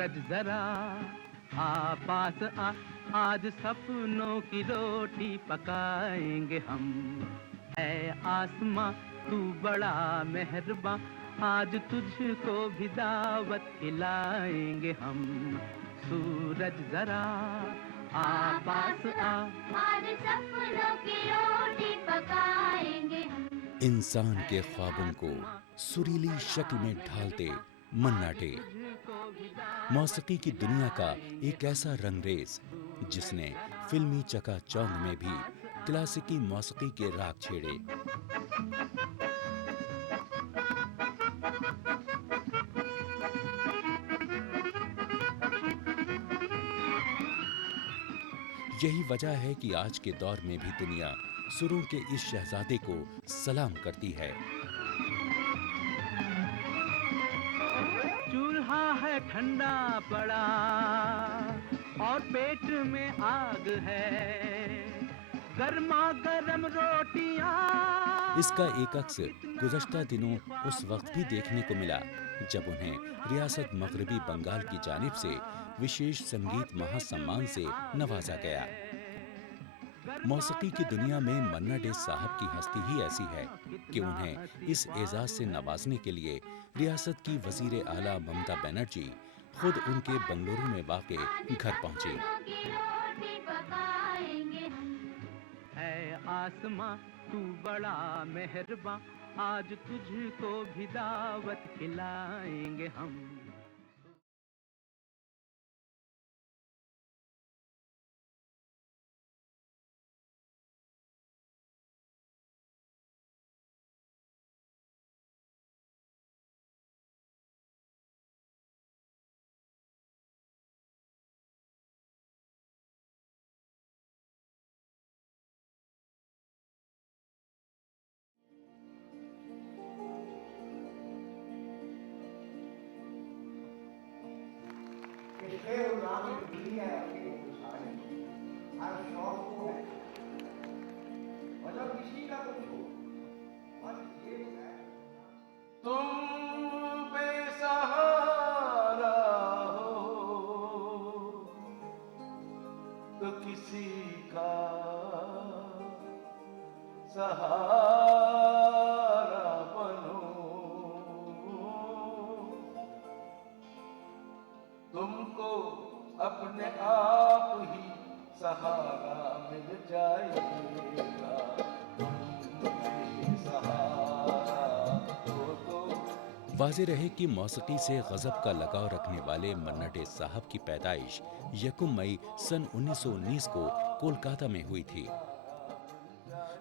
सूरज जरा आ पास आ, आज सपनों की रोटी पकाएंगे हम। है आसमां तू बड़ा मेहरबां, आज तुझको भी दावत खिलाएंगे हम। सूरज जरा आ पास आ, आज सपनों की रोटी पकाएंगे हम। इंसान के है ख्वाबों को आसमां तू सुरीली बड़ा शक्ल में ढालते मेहरबां, मन्ना आज डे। तुझको भी दावत मौसीकी की दुनिया का खिलाएंगे एक हम। ऐसा रंगरेज सूरज जिसने जरा फिल्मी चकाचौंध आ में भी पास आ। क्लासिकी मौसीकी के राग छेड़े। यही वजह है कि आज के दौर में भी दुनिया सुरों के इस शहजादे को सलाम करती है। चूल्हा है ठंडा पड़ा और पेट में आग है, गर्मा गर्म रोटियां। इसका एक अक्स कितना गुज़श्ता दिनों हसीन उस ख्वाब वक्त भी देखने को मिला है। जब उन्हें चूल्हा है रियासत मगरबी ठंडा बंगाल की पड़ा जानिब से विशेष और संगीत पेट महासम्मान में से आग नवाजा है, गया। गर्मा मौसीकी की गर्म दुनिया में मन्ना डे रोटियां। साहब की हस्ती ही ऐसी है कि कितना उन्हें हसीन इस एजाज ख्वाब से है। नवाजने के लिए रियासत की वजीर आला ममता बनर्जी खुद उनके बंगलुरु में वाक़ आज घर पहुंची। सपनों की रोटी पकाएंगे हम। है आसमां तू बड़ा मेहरबां, आज तुझको भी दावत खिलाएंगे हम। इसके नाम भी है अपनी हिंदुस्तानी हर शौक को है, मतलब किसी का कुछ हो, बस ये है तुम बेसहारा हो तो किसी का सहारा बनो। तुमको अपने आप ही सहारा मिल जाएगा, तुम बेसहारा हो तो। वाज़ेह रहे कि मौसीकी से गज़ब का लगाव रखने वाले मन्ना डे साहब की पैदाइश 1 मई सन 1919 को कोलकाता में हुई थी।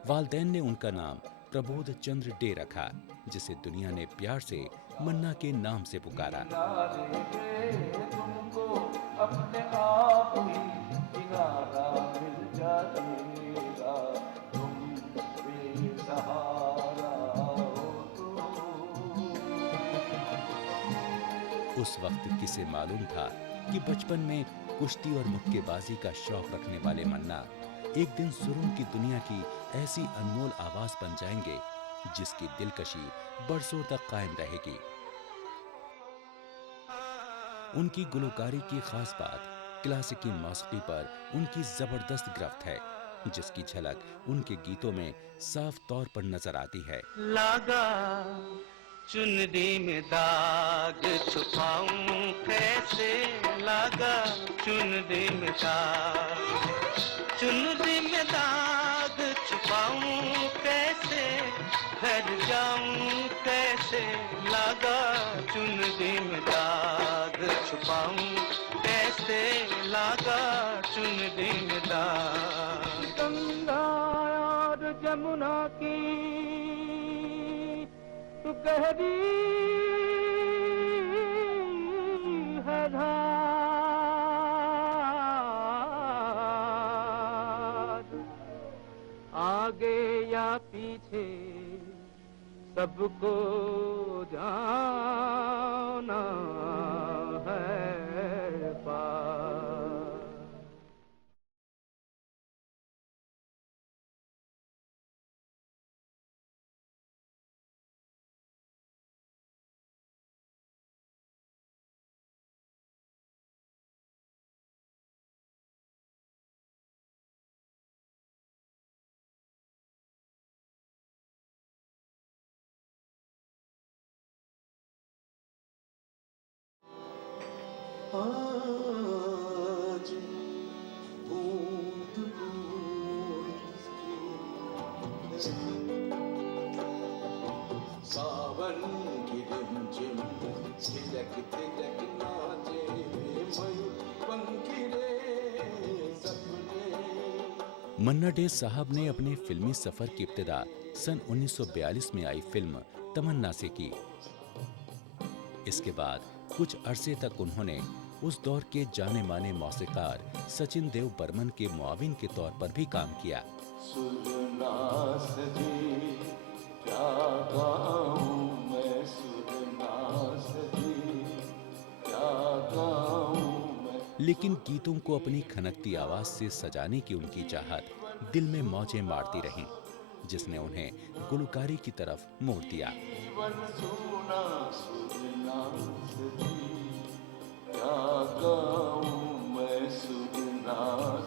वालदैन ने उनका नाम प्रबोध चंद्र डे रखा, जिसे दुनिया ने प्यार से मन्ना के नाम से पुकारा। तुमको अपने आप ही किनारा मिल जाएगा, तुम बेसहारा हो तो। उस वक्त किसे मालूम था कि बचपन में कुश्ती और मुक्केबाजी का शौक रखने वाले मन्ना एक दिन सुरों की दुनिया की ऐसी अनमोल आवाज बन जाएंगे जिसकी दिलकशी बरसों तक कायम रहेगी। उनकी गुलकारी की खास बात क्लासिकी मौसीकी पर उनकी जबरदस्त गिरफ्त है, जिसकी झलक उनके गीतों में साफ तौर पर नजर आती है। लागा चुनरी में दाग छुपाऊं कैसे, लागा चुनरी में दाग, चुनरी में दाग छुपाऊं कैसे, घर जाऊं कैसे, लागा चुनरी में दाग छुपाऊं कैसे, लागा चुनरी में दाग। गंगा और जमुना की तू गहरी है धार, आगे या पीछे सबको जाना है पार। सावन की रिमझिम थिलक थिलक नाचे मयूर पंखी रे सपने। मन्ना डे साहब ने अपने फिल्मी सफर की इब्तिदा सन 1942 में आई फिल्म तमन्ना से की। इसके बाद कुछ अरसे तक उन्होंने उस दौर के जाने माने मौसीकार सचिन देव बर्मन के मुआविन के तौर पर भी काम किया। सुरना सजी क्या गाऊं मैं, सुरना सजी क्या गाऊं मैं। लेकिन गीतों को अपनी खनकती आवाज से सजाने की उनकी चाहत दिल में मौजें मारती रहीं, जिसने उन्हें गुलकारी की तरफ मोड़ दिया। जीवन सुना सुरना सजी क्या गाऊं मैं, सुरना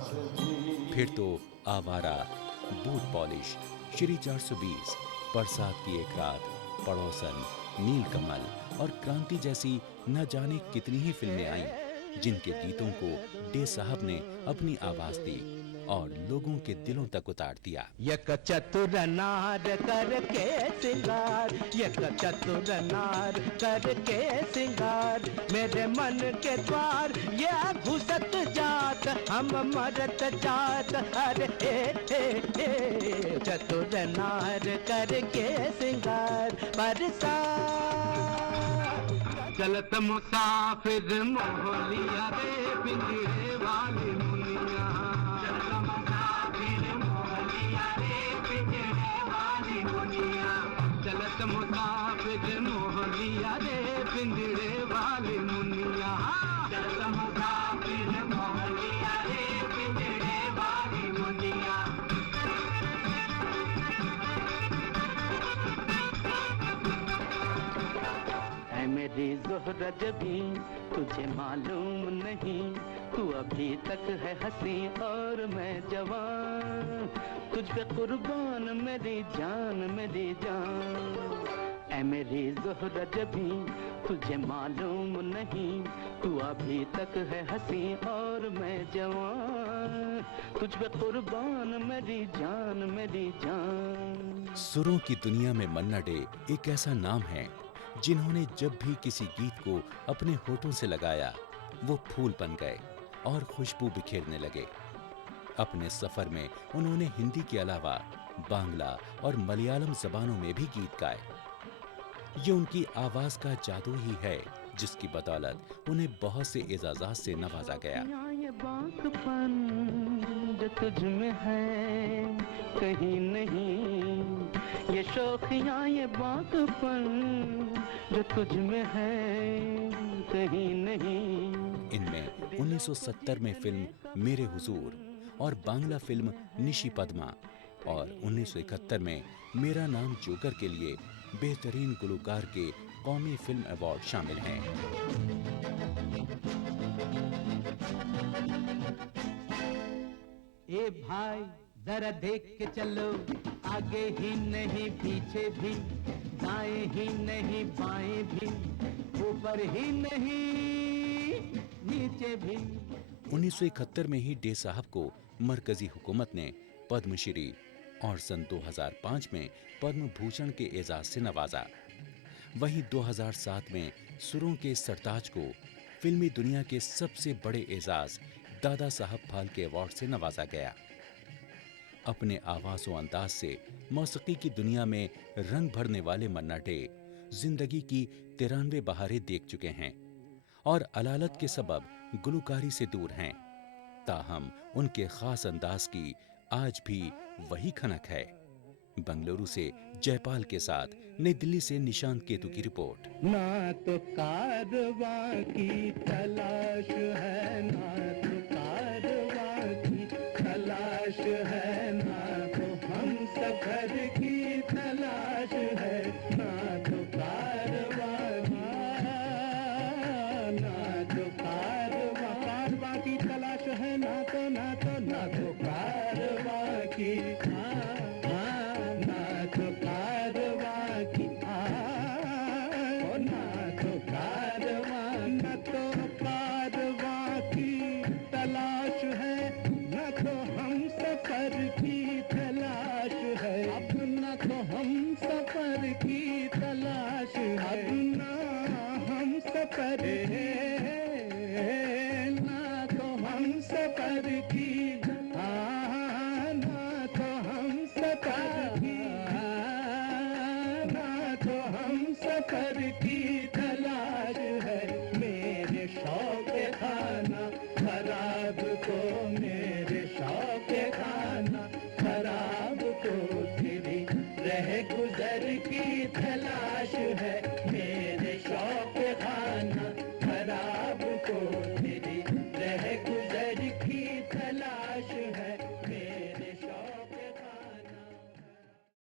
सजी। फिर तो आवारा, बूट पॉलिश, श्री 420, बरसात की एक रात, पड़ोसन, नीलकमल और क्रांति जैसी न जाने कितनी ही फिल्में आईं, जिनके गीतों को डे साहब ने अपनी आवाज दी और लोगों के दिलों तक उतार दिया। एक चतुर नार करके सिंगार, एक चतुर नार करके सिंगार, मेरे मन के द्वार ये घुसत जात, हम मरत जात, अरे हे चतुर नार करके सिंगार। बरसात चलत मुसाफिर मोहलिया रे पिंजरे वाली मुनिया, चलत मुसाफिर मोहलिया रे पिंजरे वाली मुनिया, चलत मुसाफिर मोहलिया रे पिंजरे वाली मुनिया, चलत मुसाफिर मोहलिया रे पिंजरे वाली मुनिया। ऐ मेरी ज़ोहरत भी तुझे मालूम नहीं, तू अभी तक है हंसी और मैं जवान, तुझ पे कुर्बान मेरी जान मेरी जान। ऐ मेरी ज़ोहरत भी तुझे मालूम नहीं, तू अभी तक है हंसी और मैं जवान, तुझ पे कुर्बान मेरी जान मेरी जान। सुरों की दुनिया में मन्ना डे एक ऐसा नाम है जिन्होंने जब भी किसी गीत को अपने होठों से लगाया वो फूल बन गए और खुशबू बिखेरने लगे। अपने सफर में उन्होंने हिंदी के अलावा बांग्ला और मलयालम जबानों में भी गीत गाए। ये उनकी आवाज का जादू ही है जिसकी बदौलत उन्हें बहुत से एजाज़ात से नवाजा गया। ये बांकपन जो तुझ में है कहीं नहीं, ये शौकियाँ ये बांकपन जो तुझ में है कहीं नहीं। इनमें 1970 में फिल्म मेरे हुजूर और बांग्ला फिल्म निशी पद्मा और 1971 में मेरा नाम जोकर के लिए बेहतरीन गुलकार के कौमी फिल्म अवार्ड शामिल हैं। ए भाई जरा देख के चलो, आगे ही नहीं पीछे भी, दाएं ही नहीं बाएं भी, ऊपर ही नहीं नीचे भी। 1971 में ही डे साहब को मरकजी हुकूमत ने पद्मश्री और सन 2005 में पद्म भूषण के एजाज से नवाजा। वहीं 2007 में सुरों के सरताज को फिल्मी दुनिया के सबसे एजाज एजाज दादा साहब फाल्के अवार्ड से नवाजा गया। अपने आवाज और अंदाज से मौसीकी की दुनिया में रंग भरने वाले मन्ना डे जिंदगी की 93 बहारें देख चुके हैं और अलालत के सबब गुलकारी से दूर हैं। ताहम उनके खास अंदाज की आज भी वही खनक है। बंगलुरु से जयपाल के साथ नई दिल्ली से निशांत केतु की रिपोर्ट। ना तो कारवां की तलाश है, ना तो कारवां की तलाश है, ना तो हम सफर की तलाश है, ना तो कारवां की तलाश है, ना तो कारवां की, ना तो कारवां की, ना तो कारवां की तलाश है, ना तो हम सफर की तलाश है। अपना रह गुजर की तलाश है